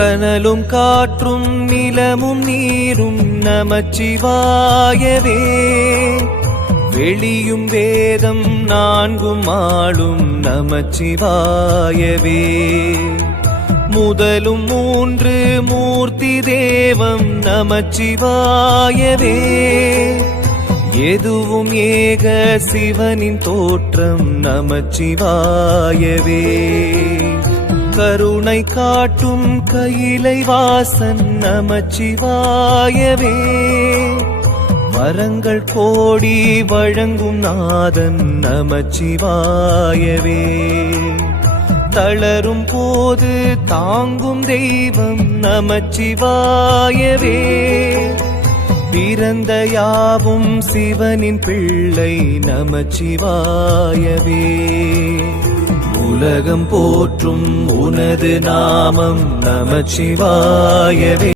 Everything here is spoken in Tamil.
கனலும் காற்றும் நிலமும் நீரும் நமச்சிவாயவே. வெளியும் வேதம் நான்கும் ஆளும் நமச்சிவாயவே. முதலும் மூன்று மூர்த்தி தேவம் நமச்சிவாயவே. எதுவும் ஏக சிவனின் தோற்றம் நமச்சிவாயவே. கருணை காட்டும் கையிலை வாசன் நமச்சிவாயவே. வரங்கள் கோடி வழங்கும் நாதன் நமச்சிவாயவே. தளரும் போது தாங்கும் தெய்வம் நமச்சிவாயவே. பிறந்த யாவும் சிவனின் பிள்ளை நமச்சிவாயவே. உலகம் போற்றும் உனது நாமம் நமச்சிவாயவே.